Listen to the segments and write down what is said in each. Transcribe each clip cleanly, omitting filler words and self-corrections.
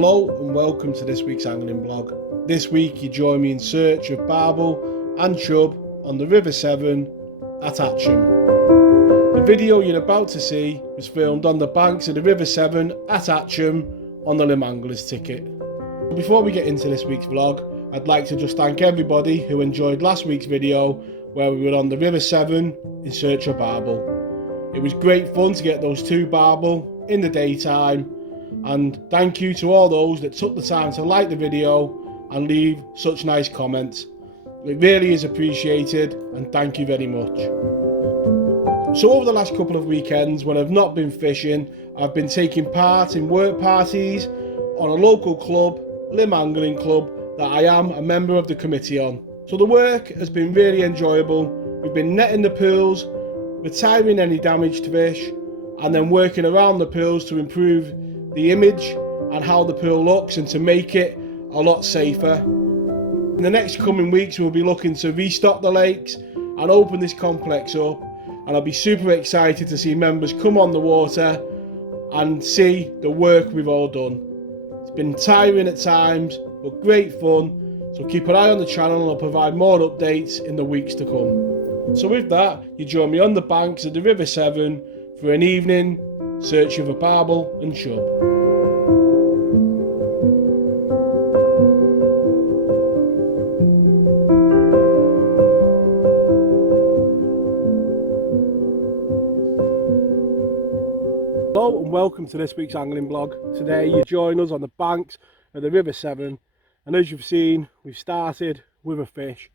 Hello and welcome to this week's angling blog. This week you join me in search of barbel and chub on the River Severn at Atcham. The video you're about to see was filmed on the banks of the River Severn at Atcham on the Lymm Anglers ticket. Before we get into this week's vlog, I'd like to just thank everybody who enjoyed last week's video where we were on the River Severn in search of barbel. It was great fun to get those two barbel in the daytime, and thank you to all those that took the time to like the video and leave such nice comments. It really is appreciated, and thank you very much. So over the last couple of weekends when I've not been fishing, I've been taking part in work parties on a local club, Lymm Angling Club, that I am a member of the committee on. So the work has been really enjoyable. We've been netting the pools, retiring any damaged fish, and then working around the pools to improve the image and how the pool looks and to make it a lot safer. In the next coming weeks we'll be looking to restock the lakes and open this complex up, and I'll be super excited to see members come on the water and see the work we've all done. It's been tiring at times but great fun, so keep an eye on the channel and I'll provide more updates in the weeks to come. So with that, you join me on the banks of the River Severn for an evening searching for barbel and chub. Hello and welcome to this week's angling blog. Today you join us on the banks of the River Severn, and as you've seen, we've started with a fish.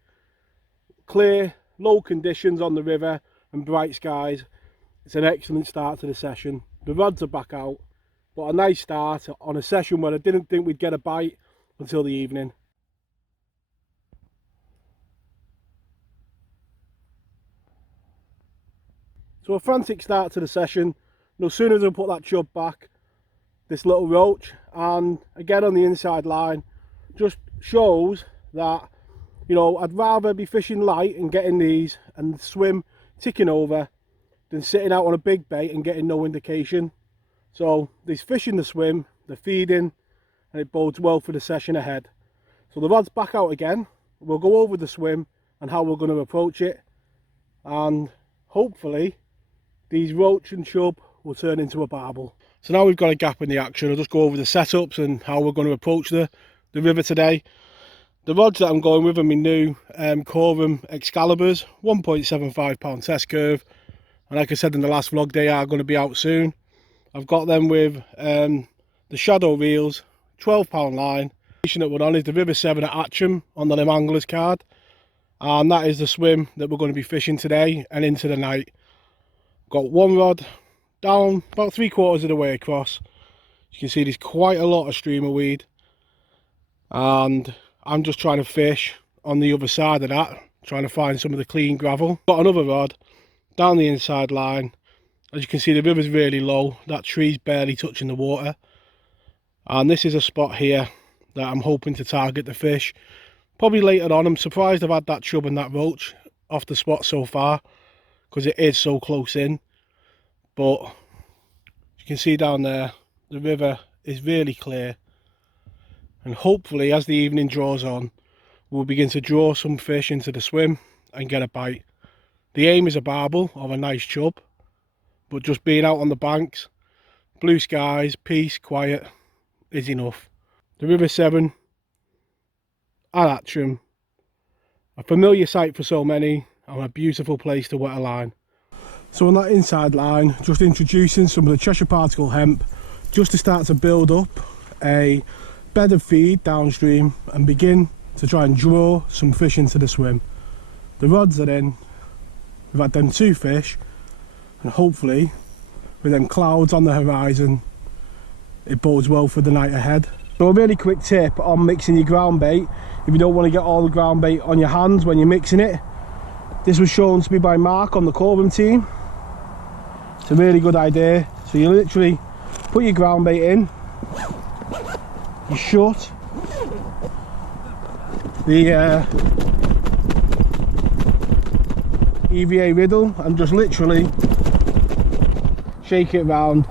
Clear, low conditions on the river and bright skies. It's an excellent start to the session. The rods are back out, but a nice start on a session where I didn't think we'd get a bite until the evening. So a frantic start to the session. No sooner as I put that chub back, this little roach, and again on the inside line, just shows that, you know, I'd rather be fishing light and getting these and swim ticking over than sitting out on a big bait and getting no indication. So these fish in the swim, they're feeding, and it bodes well for the session ahead. So the rod's back out again. We'll go over the swim and how we're going to approach it, and hopefully these roach and chub will turn into a barbel. So now we've got a gap in the action, I'll just go over the setups and how we're going to approach the river today. The rods that I'm going with are my new Corum Excaliburs, 1.75 pound test curve. And like I said in the last vlog, they are going to be out soon. I've got them with the Shadow Reels, 12 pound line. The station that we're on is the River Severn at Atcham on the Lymm Anglers card. And that is the swim that we're going to be fishing today and into the night. Got one rod down about 3/4 of the way across. You can see there's quite a lot of streamer weed. And I'm just trying to fish on the other side of that, trying to find some of the clean gravel. Got another rod down the inside line. As you can see, the river's really low, that tree's barely touching the water, and this is a spot here that I'm hoping to target the fish probably later on. I'm surprised I've had that chub and that roach off the spot so far because it is so close in, but you can see down there the river is really clear, and hopefully as the evening draws on we'll begin to draw some fish into the swim and get a bite. The aim is a barbel or a nice chub, but just being out on the banks, blue skies, peace, quiet is enough. The River Severn at Atcham, a familiar sight for so many and a beautiful place to wet a line. So on that inside line, just introducing some of the Cheshire Particle hemp just to start to build up a bed of feed downstream and begin to try and draw some fish into the swim. The rods are in. We've had them two fish, and hopefully with them clouds on the horizon it bodes well for the night ahead. So a really quick tip on mixing your ground bait, if you don't want to get all the ground bait on your hands when you're mixing it. This was shown to me by Mark on the Corum team. It's a really good idea. So you literally put your ground bait in, you shut the EVA riddle and just literally shake it around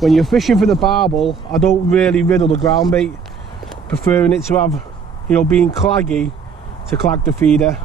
when you're fishing for the barbel, I don't really riddle the ground bait, preferring it to have, you know, being claggy to clag the feeder.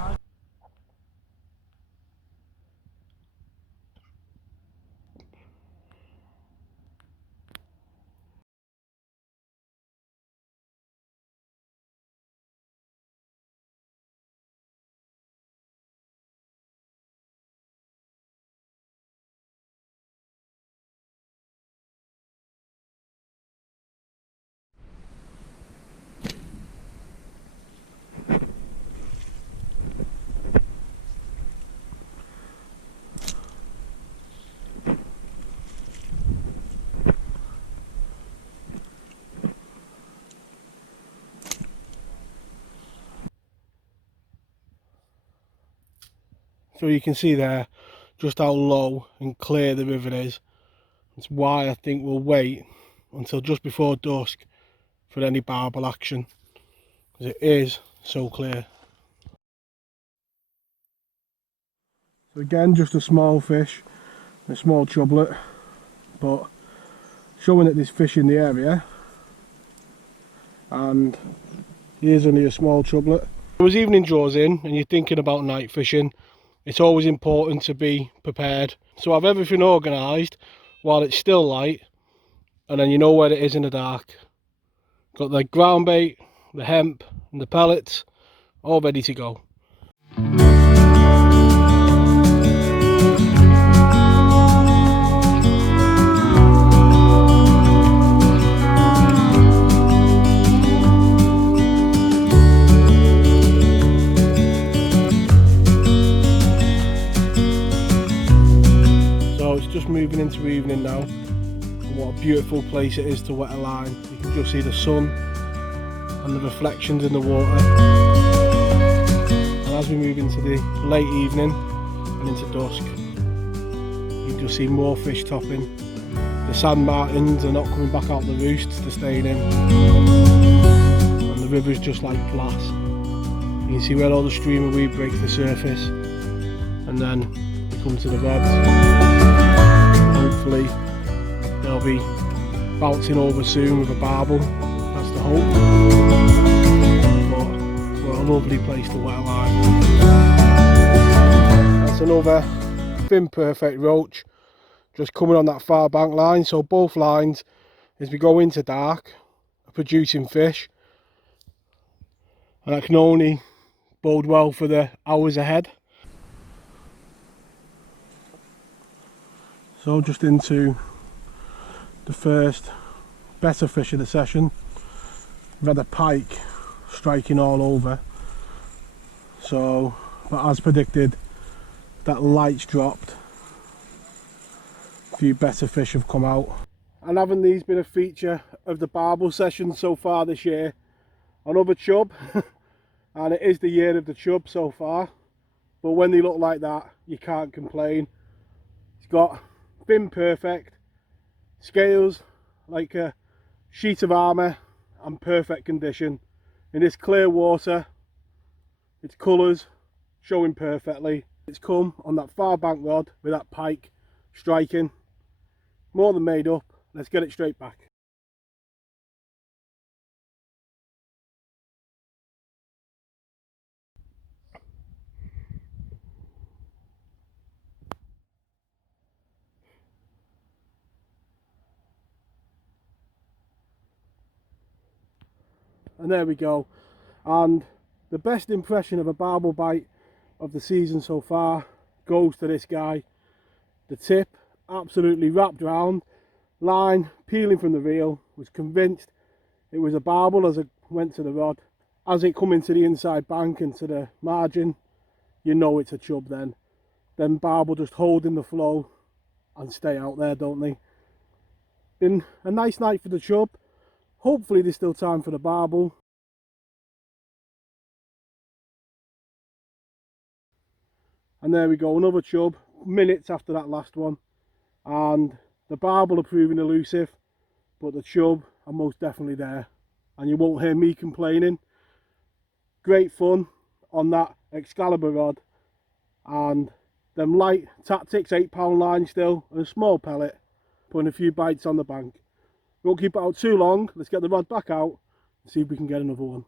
So you can see there just how low and clear the river is. That's why I think we'll wait until just before dusk for any barbel action, because it is so clear. So again, just a small fish, a small chublet, but showing that there's fish in the area. And here's only a small chublet. As evening draws in and you're thinking about night fishing, it's always important to be prepared. So have everything organised while it's still light, and then you know where it is in the dark. Got the ground bait, the hemp and the pellets all ready to go. It's just moving into evening now, and what a beautiful place it is to wet a line. You can just see the sun and the reflections in the water, and as we move into the late evening and into dusk, you can just see more fish topping. The sand martins are not coming back out the roosts, they're staying in, and the river's just like glass. You can see where all the streamer weed breaks the surface, and then we come to the rods. Hopefully they'll be bouncing over soon with a barbel, that's the hope. But what a lovely place to wet a line. That's another thin perfect roach just coming on that far bank line. So both lines, as we go into dark, are producing fish, and that can only bode well for the hours ahead. So just into the first better fish of the session. We've had a pike striking all over. So, but as predicted, that light's dropped. A few better fish have come out. And haven't these been a feature of the barbel session so far this year? Another chub, and it is the year of the chub so far. But when they look like that, you can't complain. It's got fin perfect, scales like a sheet of armour, and perfect condition. In this clear water, its colours showing perfectly. It's come on that far bank rod with that pike striking. More than made up. Let's get it straight back. And there we go. And the best impression of a barbel bite of the season so far goes to this guy. The tip absolutely wrapped round, line peeling from the reel, was convinced it was a barbel as it went to the rod. As it come into the inside bank and to the margin, you know it's a chub then. Then barbel just holding the flow and stay out there, don't they? Been a nice night for the chub. Hopefully there's still time for the barbel. And there we go, another chub, minutes after that last one. And the barbel are proving elusive, but the chub are most definitely there. And you won't hear me complaining. Great fun on that Excalibur rod. And them light tactics, £8 line still, and a small pellet. putting a few bites on the bank. Won't keep it out too long. Let's get the rod back out and see if we can get another one.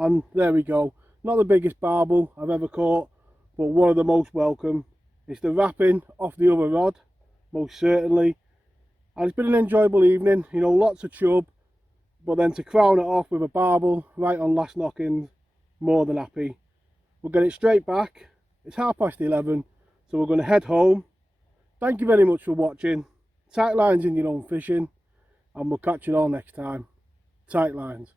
And there we go. Not the biggest barbel I've ever caught, but one of the most welcome. It's the wrapping off the other rod, most certainly. And it's been an enjoyable evening, you know, lots of chub, but then to crown it off with a barbel right on last knockings, more than happy. We'll get it straight back. It's 11:30, so we're going to head home. Thank you very much for watching. Tight lines in your own fishing, and we'll catch you all next time. Tight lines.